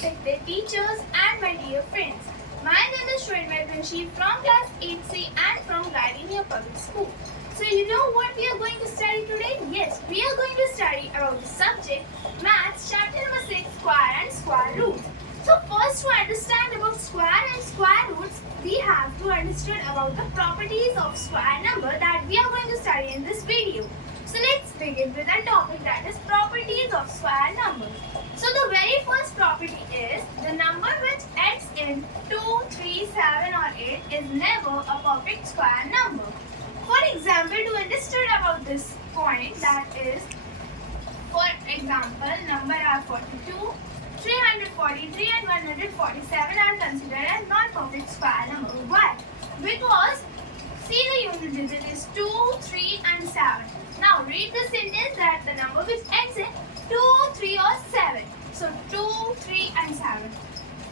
respected teachers and my dear friends. My name is Shweta Banshi from class 8C and from Gardenia Public School. So you know what we are going to study today? Yes, we are going to study about the subject Maths chapter number 6, square and square roots. So first, to understand about square and square roots, we have to understand about the properties of square number that we are going to study in this video. So let's begin with the topic, that is properties of square number. So the very first property is the number which ends in 2, 3, 7 or 8 is never a perfect square number. For example, to understand about this point, that is, for example, number are 42, 343 and 147 are considered as non-perfect square number. Why? Because see, the unit digit is 2, 3 and 7. Now read the sentence that the number which ends in 2, 3 or 7. So 2, 3 and 7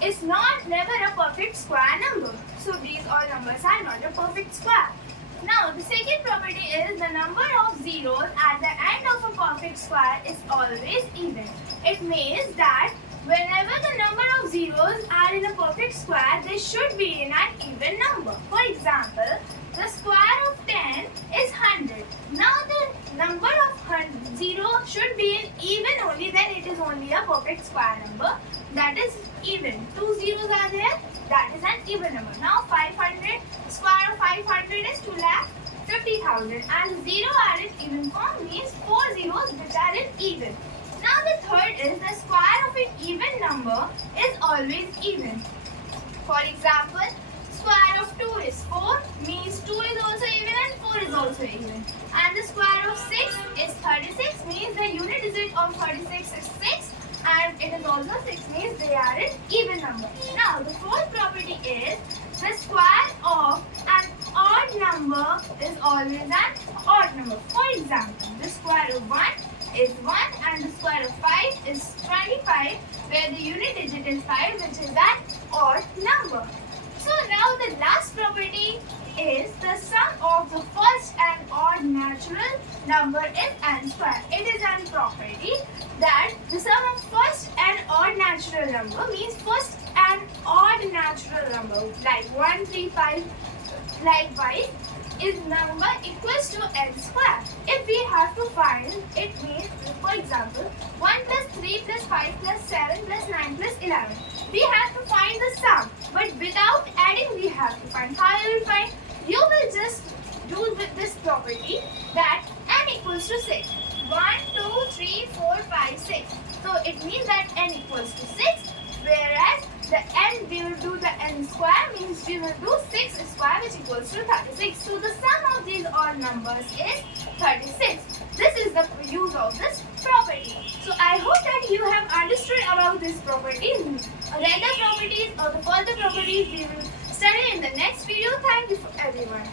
is never a perfect square number. So these all numbers are not a perfect square. Now the second property is the number of zeros at the end of a perfect square is always even. It means that whenever the number of zeros are in a perfect square, they should be in an even number. For example, the square of 10 is 100. Now the number of 0 should be in even only, then it is only a perfect square number, that is even. 2 zeros are there, that is an even number. Now 500, square of 500 is 2,50,000 and 0 are in even form, means 4 zeros which are in even. Now the third is the square of an even number is always even. For example, square of 2 is 4, means 2 is also even and 4 is also even. And the square of 6 is 36, means the unit digit of 36 is 6 and it is also 6, means they are an even number. Now the fourth property is the square of an odd number is always an odd number. For example, the square of 1 is 1 and the square of 5 is 25, where the unit digit is 5, which is an odd number. So now the last property is the sum of the first and odd natural number is n square. It is an property that the sum of first and odd natural number means first and odd natural number like 1, 3, 5 likewise is number equals to n square. If we have to find, it means, for example, 1 plus 3 plus 5 plus 7 plus 9 plus 11. We have to find the sum, but without adding we have to find. How you will find? You will just do with this property that n equals to 6. 1, 2, 3, 4, 5, 6. So it means that n equals to 6, whereas the n, we will do the n square, means we will do 6 square which equals to 36. So the sum of these odd numbers is 36. This is the use of this property. So I hope that you have understood about this property. Other properties or the further properties we will study in the next video. Thank you for everyone.